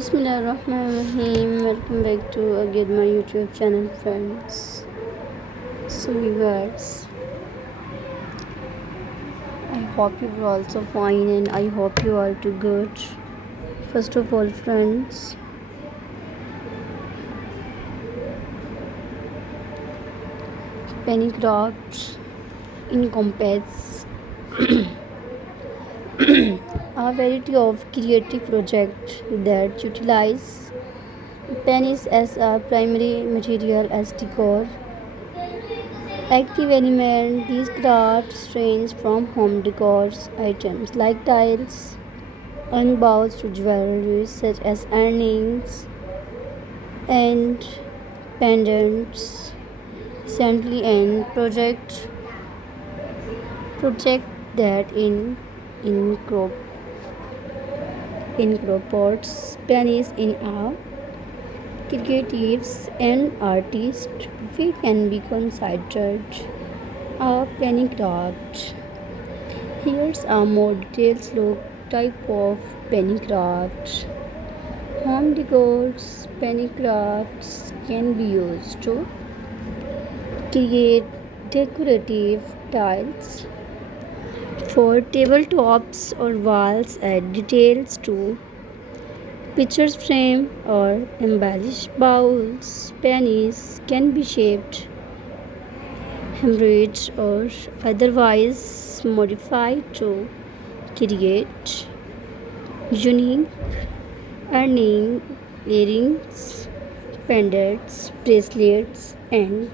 Bismillahirrahmanirrahim. Welcome back to again my YouTube channel, friends. So viewers, I hope you are also fine and I hope you are too good. First of all, friends, penny crafts encompass a variety of creative projects that utilize pennies as a primary material as decor. Active element, these crafts range from home decor items like tiles and bowls to jewelry such as earrings and pendants. Recently, and project that in incorporates pennies in a creatives and artist we can be considered a penny craft. Here's a more detailed look type of penny craft. Home decors penny crafts can be used to create decorative tiles for tabletops or walls, add details to pictures frame or embellish bowls. Pennies can be shaped, embroidered, or otherwise modified to create unique earrings, pendants, bracelets, and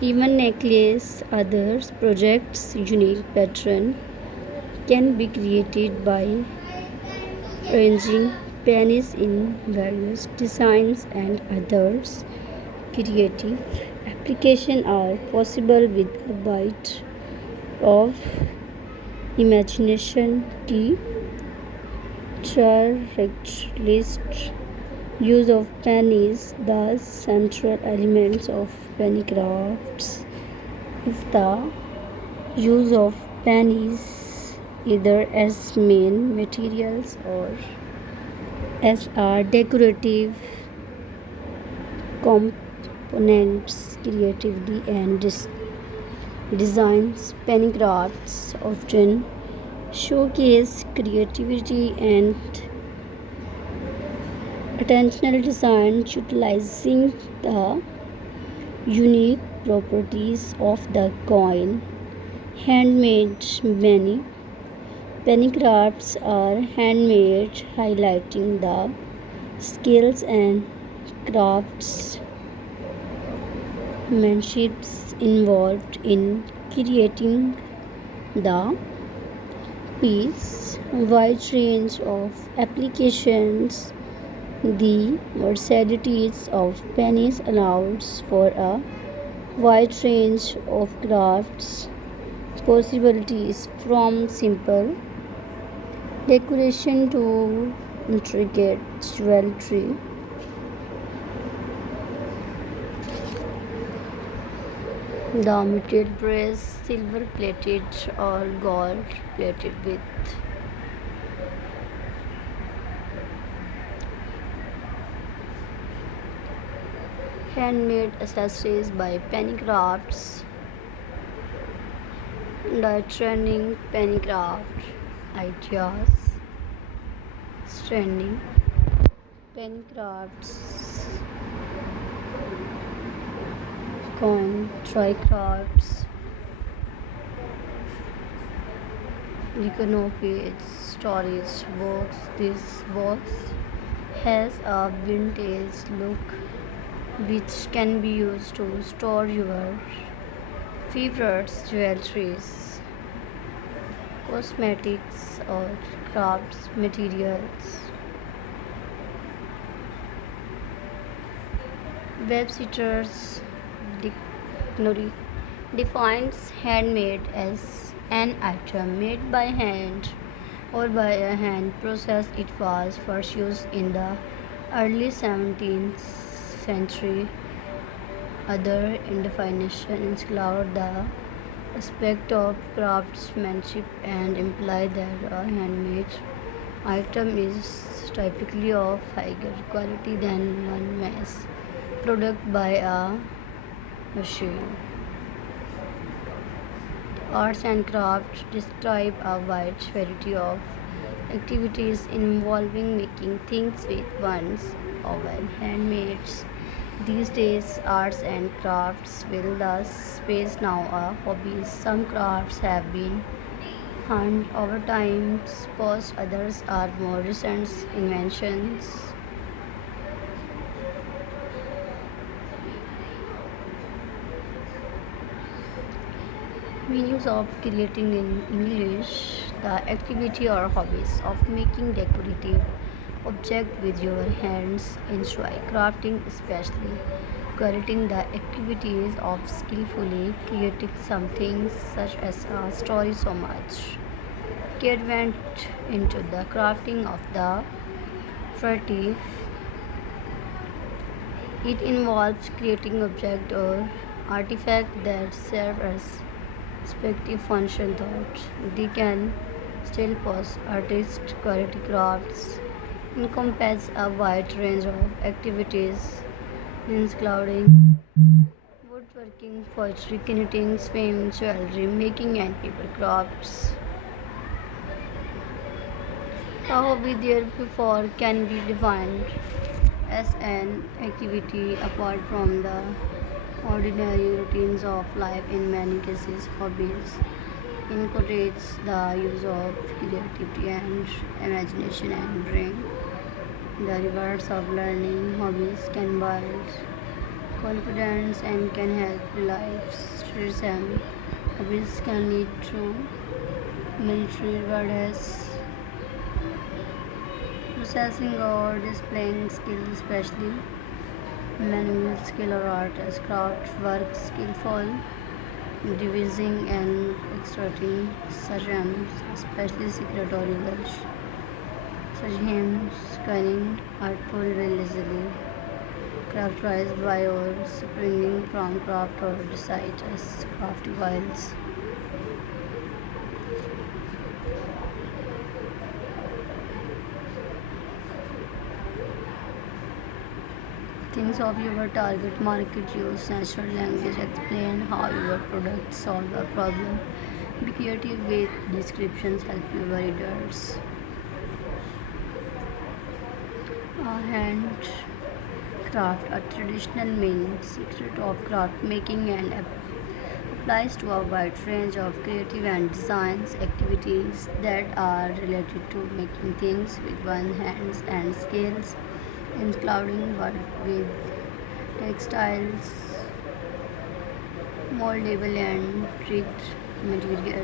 even necklace. Other projects unique pattern can be created by arranging pennies in various designs, and others creative application are possible with a bit of imagination. Key characteristic use of pennies. The central elements of penny crafts is the use of pennies either as main materials or as a decorative components. Creativity and designs, penny crafts often showcase creativity and intentional design utilizing the unique properties of the coin. Handmade, many penny crafts are handmade, highlighting the skills and craftsmanship involved in creating the piece. Wide range of applications. The versatility of pennies allows for a wide range of crafts possibilities, from simple decoration to intricate jewelry. The material brass silver plated or gold plated with handmade accessories by penny crafts. The trending penny craft ideas. Trending penny crafts, coin, try crafts, economy, storage box. This box has a vintage look which can be used to store your favorite jewelries, cosmetics, or crafts materials. Webster's dictionary defines handmade as an item made by hand or by a hand process. It was first used in the early 17th century. Other definitions include the aspect of craftsmanship and imply that a handmade item is typically of higher quality than one mass product by a machine. Arts and crafts describe a wide variety of activities involving making things with one's own handmaids. These days, arts and crafts fill the space now a hobbies. Some crafts have been honed over time, post others are more recent inventions. Meanings of creating in English, the activity or hobbies of making decorative object with your hands. Enjoy crafting, especially creating the activities of skillfully creating something such as a story so much. Care went into the crafting of the creative. It involves creating object or artifact that serve as respective function thought. They can still pose artist quality crafts encompass a wide range of activities including woodworking, poetry, knitting, sewing, jewelry making and paper crafts. A hobby therefore can be defined as an activity apart from the ordinary routines of life. In many cases, hobbies encourage the use of creativity and imagination and bring the rewards of learning. Hobbies can build confidence and can help relieve stress, and hobbies can lead to military reward as processing or displaying skills, especially manual skill or artist craft work skillful devising and extracting such gems, especially secret or revenge. Such hymns, cunning, artful, religiously characterized by or springing from craft or decide as crafty wiles. Things of your target market, use natural language, explain how your product solve a problem. Be creative with descriptions, help your readers. A hand craft, a traditional meaning, secret of craft making and applies to a wide range of creative and designs activities that are related to making things with one hands and skills, including work with textiles, moldable and tricked materials.